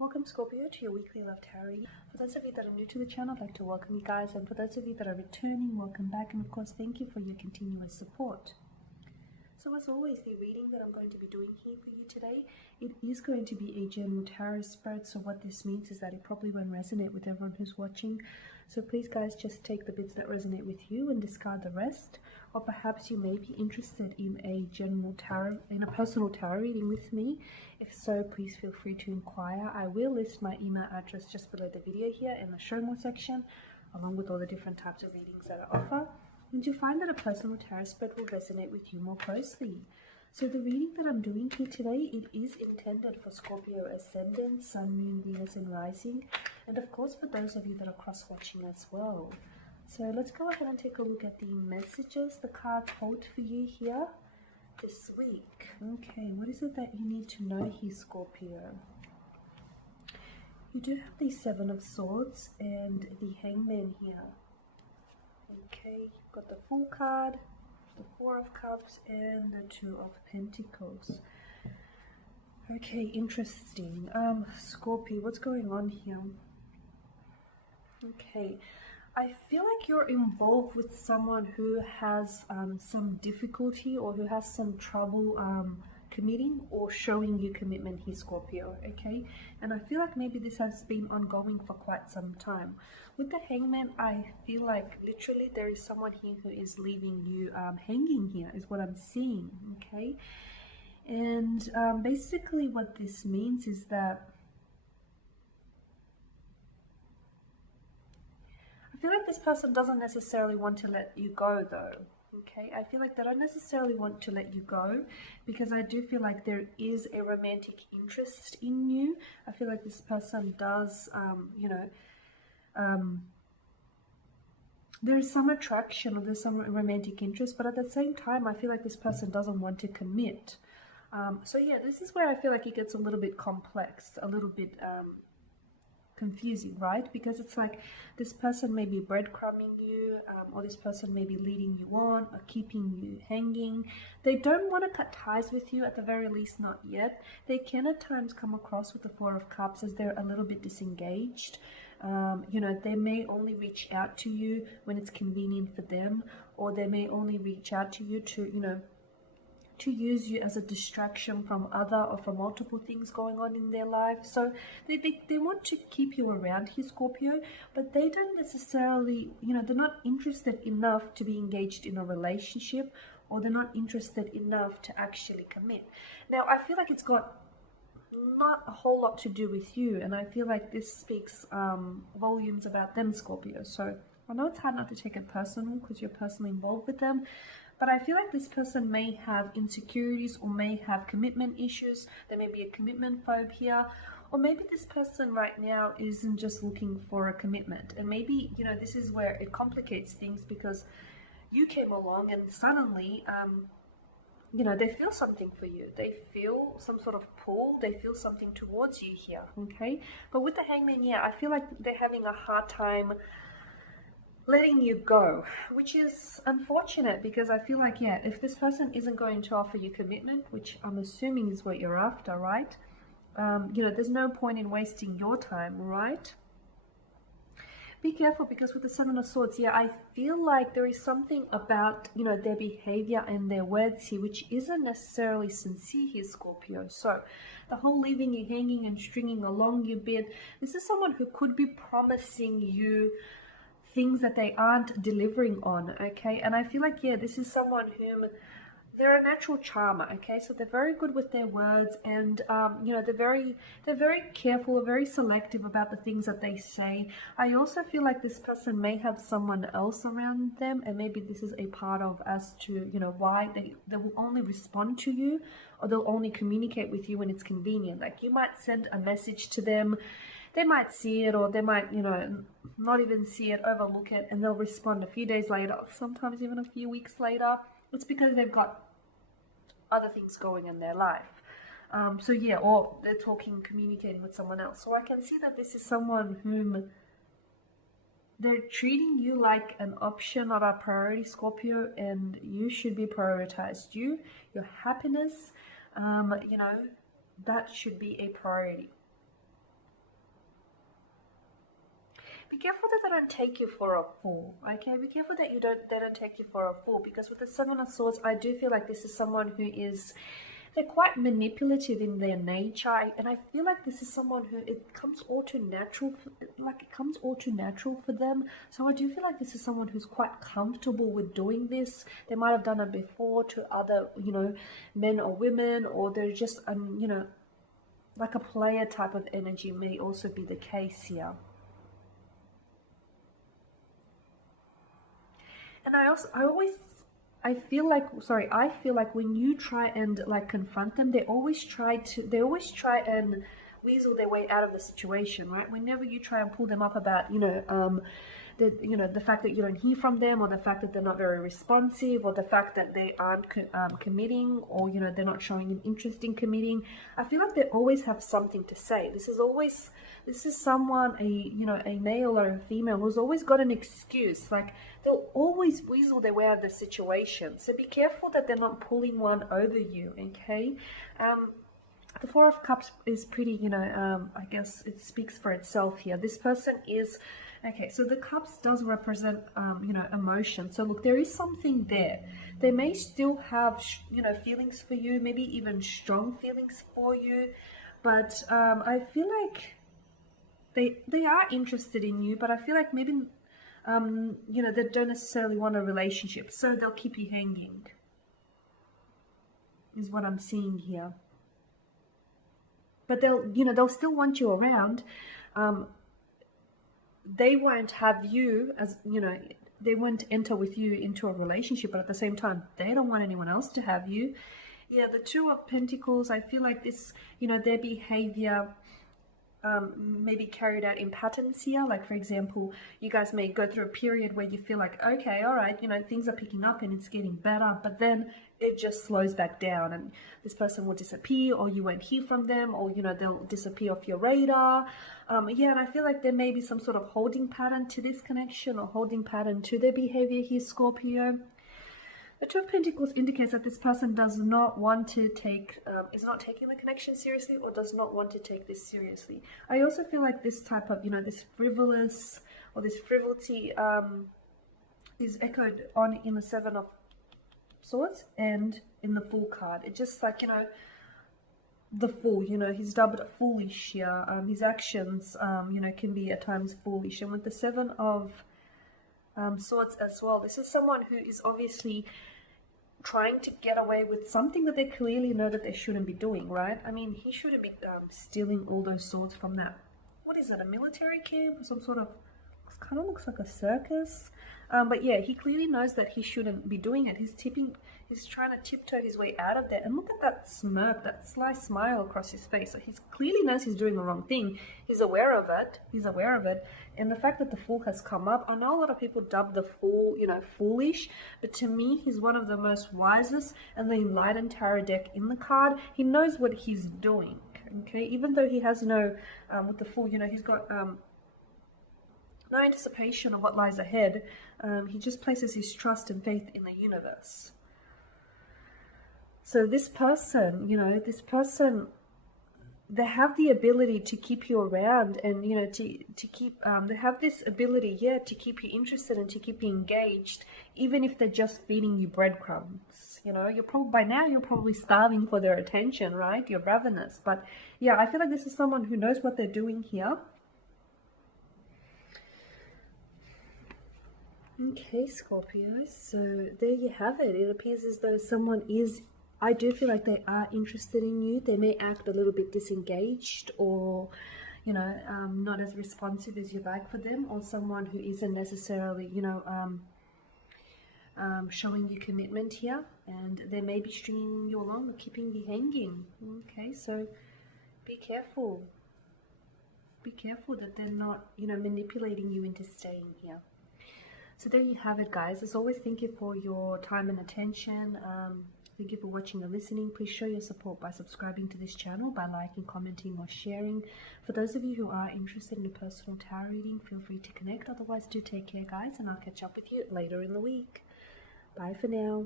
Welcome Scorpio to your weekly love tarot reading. For those of you that are new to the channel, I'd like to welcome you guys, and for those of you that are returning, welcome back, and of course thank you for your continuous support. So as always, the reading that I'm going to be doing here for you today, it is going to be a general tarot spread. So what this means is that it probably won't resonate with everyone who's watching. So please guys, just take the bits that resonate with you and discard the rest. Or perhaps you may be interested in a general tarot, in a personal tarot reading with me. If so, please feel free to inquire. I will list my email address just below the video here in the show more section, along with all the different types of readings that I offer. And you find that a personal tarot spread will resonate with you more closely. So the reading that I'm doing here today, it is intended for Scorpio Ascendant, Sun, Moon, Venus and Rising, and of course for those of you that are cross-watching as well. So let's go ahead and take a look at the messages the cards hold for you here this week. Okay, what is it that you need to know here, Scorpio? You do have the Seven of Swords and the Hangman here. Okay, you've got the Fool card, the Four of Cups, and the Two of Pentacles. Okay, interesting. Scorpio, what's going on here? Okay, I feel like you're involved with someone who has some difficulty or who has some trouble committing or showing you commitment here, Scorpio, okay? And I feel like maybe this has been ongoing for quite some time. With the Hangman, I feel like literally there is someone here who is leaving you hanging here, is what I'm seeing, okay? And basically what this means is that I feel like this person doesn't necessarily want to let you go though. Okay, I feel like they don't necessarily want to let you go because I do feel like there is a romantic interest in you. I feel like this person does, there's some attraction or there's some romantic interest, but at the same time, I feel like this person doesn't want to commit. So yeah, this is where I feel like it gets a little bit complex, a little bit confusing, right? Because it's like this person may be breadcrumbing you, or this person may be leading you on or keeping you hanging. They don't want to cut ties with you, at the very least not yet. They can at times come across with the Four of Cups as they're a little bit disengaged. They may only reach out to you when it's convenient for them, or they may only reach out to you to use you as a distraction from other or from multiple things going on in their life. So they want to keep you around here, Scorpio, but they don't necessarily, they're not interested enough to be engaged in a relationship, or they're not interested enough to actually commit. Now, I feel like it's got not a whole lot to do with you, and I feel like this speaks volumes about them, Scorpio. So I know it's hard not to take it personal because you're personally involved with them, but I feel like this person may have insecurities or may have commitment issues. There may be a commitment phobe here, or maybe this person right now isn't just looking for a commitment. And maybe, this is where it complicates things because you came along and suddenly, they feel something for you. They feel some sort of pull. They feel something towards you here, okay? But with the Hangman, yeah, I feel like they're having a hard time letting you go, which is unfortunate because I feel like, yeah, if this person isn't going to offer you commitment, which I'm assuming is what you're after, right? There's no point in wasting your time, right? Be careful because with the Seven of Swords, yeah, I feel like there is something about, their behavior and their words here, which isn't necessarily sincere here, Scorpio. So the whole leaving you hanging and stringing along you bit, this is someone who could be promising you things that they aren't delivering on, okay? And I feel like, yeah, this is someone whom they're a natural charmer, okay? So they're very good with their words, and they're very careful, very selective about the things that they say. I also feel like this person may have someone else around them, and maybe this is a part of as to why they will only respond to you, or they'll only communicate with you when it's convenient. Like you might send a message to them, they might see it, or they might, not even see it, overlook it, and they'll respond a few days later, sometimes even a few weeks later. It's because they've got other things going in their life. So yeah, or they're communicating with someone else. So I can see that this is someone whom they're treating you like an option, not a priority, Scorpio, and you should be prioritized. Your happiness, that should be a priority. be careful that they don't take you for a fool, okay? Be careful that they don't take you for a fool, because with the Seven of Swords, I do feel like this is someone who is, they're quite manipulative in their nature, and I feel like this is someone who it comes all too natural, for them. So I do feel like this is someone who's quite comfortable with doing this. They might have done it before to other, men or women, or they're just, like a player type of energy may also be the case here. And I feel like when you try and like confront them, they always try and weasel their way out of the situation, right? Whenever you try and pull them up about, the fact that you don't hear from them, or the fact that they're not very responsive, or the fact that they aren't committing, or they're not showing an interest in committing, I feel like they always have something to say. This is someone, a male or a female, who's always got an excuse. Like, they'll always weasel their way out of the situation. So be careful that they're not pulling one over you, okay? The Four of Cups is pretty, I guess it speaks for itself here. This person is, okay, so the Cups does represent, emotion. So look, there is something there. They may still have, feelings for you, maybe even strong feelings for you. But I feel like they are interested in you, but I feel like maybe, they don't necessarily want a relationship. So they'll keep you hanging, is what I'm seeing here. But they'll still want you around. They won't have you as, they won't enter with you into a relationship, but at the same time, they don't want anyone else to have you. Yeah, the Two of Pentacles, I feel like this, their behavior may be carried out in patterns here. Like, for example, you guys may go through a period where you feel like, okay, all right, things are picking up and it's getting better, but then it just slows back down, and this person will disappear, or you won't hear from them, or they'll disappear off your radar. And I feel like there may be some sort of holding pattern to this connection, or holding pattern to their behavior here, Scorpio. The Two of Pentacles indicates that this person does not want to is not taking the connection seriously, or does not want to take this seriously. I also feel like this type of, this frivolous, or this frivolity is echoed on in the Seven of Swords and in the Fool card. It's just like, the Fool, he's dubbed foolish here. His actions, can be at times foolish. And with the Seven of Swords as well, this is someone who is obviously trying to get away with something that they clearly know that they shouldn't be doing, right? I mean, he shouldn't be stealing all those swords from that, what is that, a military camp, or some sort of, kind of looks like a circus. But yeah, he clearly knows that he shouldn't be doing it. He's trying to tiptoe his way out of there. And look at that smirk, that sly smile across his face. So he clearly knows he's doing the wrong thing. He's aware of it. And the fact that the Fool has come up, I know a lot of people dub the Fool, foolish, but to me, he's one of the most wisest and the enlightened tarot deck in the card. He knows what he's doing, okay? Even though he has no, with the Fool, he's got no anticipation of what lies ahead. He just places his trust and faith in the universe. So this person, they have the ability to keep you around, and to keep they have this ability to keep you interested and to keep you engaged, even if they're just feeding you breadcrumbs. You're probably starving for their attention, right? You're ravenous. But yeah, I feel like this is someone who knows what they're doing here. Okay, Scorpio, so there you have it. It appears as though someone is, I do feel like they are interested in you. They may act a little bit disengaged, or, not as responsive as you'd like for them, or someone who isn't necessarily, showing you commitment here, and they may be stringing you along or keeping you hanging. Okay, so be careful. Be careful that they're not, manipulating you into staying here. So there you have it, guys. As always, thank you for your time and attention. Thank you for watching and listening. Please show your support by subscribing to this channel, by liking, commenting, or sharing. For those of you who are interested in a personal tarot reading, feel free to connect. Otherwise, do take care, guys, and I'll catch up with you later in the week. Bye for now.